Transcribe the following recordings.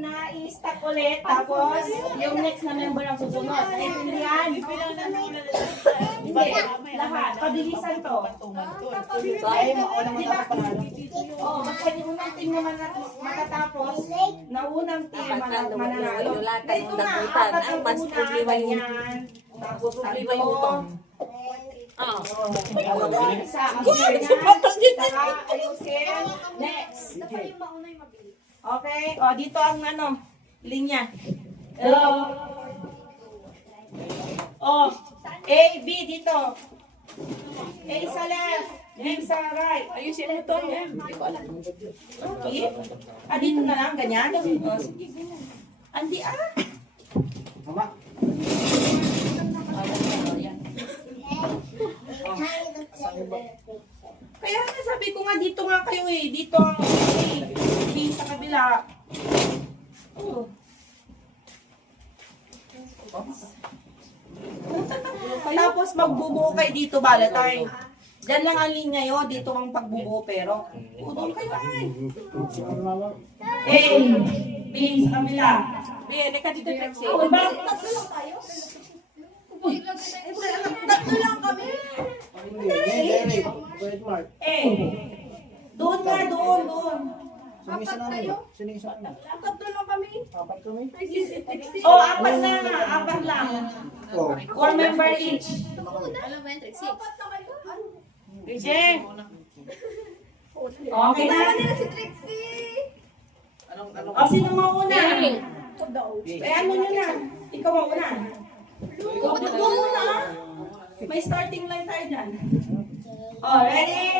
na i-stack ulit. Tapos, yung next na member ang susunod. Naintindihan? Hindi. Lahat. Pabilisan to. Ay, walang magkakapanalo. Oh, kasi yung unang team naman matatapos, na unang team mananalo. Ito na, apat ang una, ganyan. Tapos tatlo. Isa ang ganyan. Saka ayusin. Next. Okay, o dito ang linya. Hello. Oh, A, B dito. A sa left, B sa right. Ayusin mo to. Okay. Dito na lang, ganyan. Oh, sige, ganyan. Andi Mama. Kaya nga sabi ko nga dito nga kayo eh. Dito ang A, B sa kabila. Oh. Tapos magbubuo kayo dito, balatay. Diyan lang ang linya yun, dito ang pagbubuo pero. Doon kayo ay. A, B sa kabila. Bien, ka dito, Trixie. Oh, bakit? Tatlo lang kami. Wait, Mark. A. Doon nga, doon. Sino isa namin ba? Sino isa namin? Tatlo lang kami. Apat kami? Oh, apat na nga, apat lang. Oh. 4 member each. Alam mo yan, Trixie? Apat na kayo. Richie. Okay na. Nila si Trixie. O, sino mauna? Eh, ano nyo na? Ikaw mauna. Ikaw muna. May starting line tayo dyan. Oh, ready?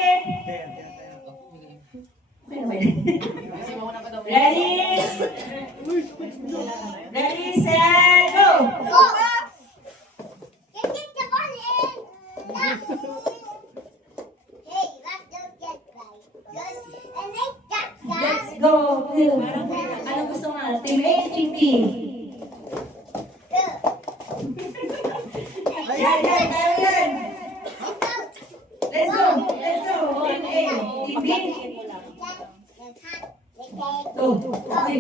Ready? Ready, set, go! Let's go! Ano gusto nga? Team A, Team B. Yan. Let's go! Team A, Team B. Go! Okay.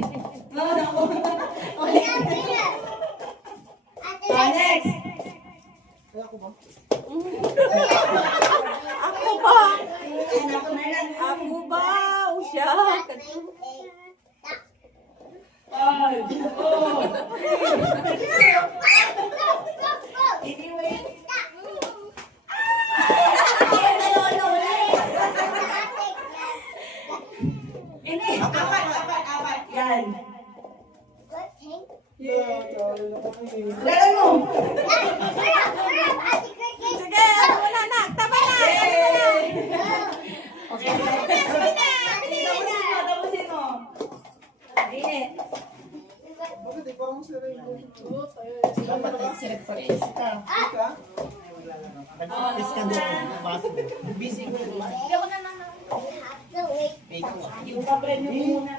No. Next! Ako ba? Anak na yan. Ako ba? O siya? 5, 4, anyway. Ini, apat. Yan. Galan mo. Sige, ako muna na. Tama na. Okay. Tapusin mo. Ini. Bakit ikaw ang sarili? Busy ko. Hindi ako na Ikaw. Yung pa-premyo mo muna.